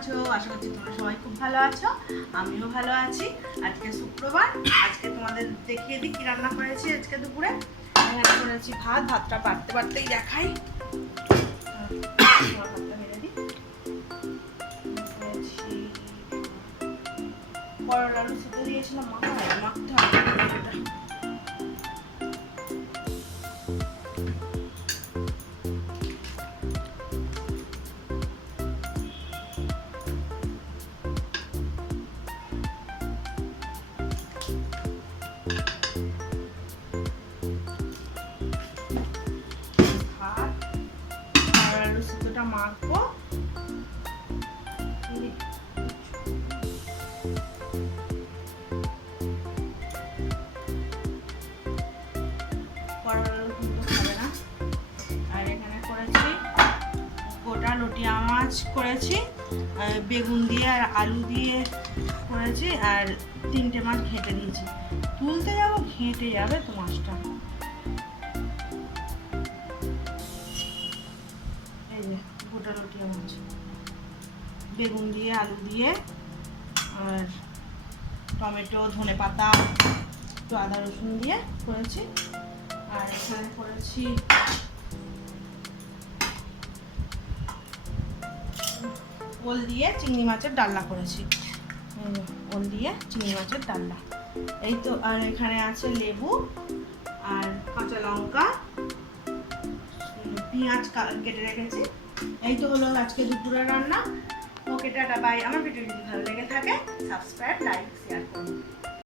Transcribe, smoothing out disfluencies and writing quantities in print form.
আছো? আশা করছি তোমরা সবাই খুব ভালো আছো, আমিও ভালো আছি। আজকে শুক্রবার, আজকে তোমাদের দেখিয়ে দিই কি রান্না করেছি আজকে দুপুরে। এখানে করেছি ভাতটা বাড়তে বাড়তেই দেখাই। ভাতটা মেরে দিই। করেছি করলা আলু সিদ্ধ দিয়েছিলাম, মাখতে হবে এটা। মাখবো খাবে না। আর এখানে করেছি গোটা লটিয়া মাছ করেছি, বেগুন দিয়ে আর আলু দিয়ে করেছি, আর 3টে মাছ ঘেঁটে দিয়েছি। তুলতে যাবো, ঘেঁটে যাবে তো মাছটা। গোটা লটিয়া মাছ বেগুন দিয়ে আলু দিয়ে আর টমেটো ধনে পাতা একটু আদা রসুন দিয়ে করেছি। আর এখানে করেছি ওল দিয়ে চিংড়ি মাছের ডালনা করেছি, ওল দিয়ে চিংড়ি মাছের ডালনা। এই তো। আর এখানে আছে লেবু আর কাঁচা লঙ্কা, পেঁয়াজ কেটে রেখেছি। এই তো হলো আজকে দুপুরের রান্না। ওকে, টাটা, বাই। আমার ভিডিও যদি ভালো লেগে থাকে সাবস্ক্রাইব, লাইক, শেয়ার করুন।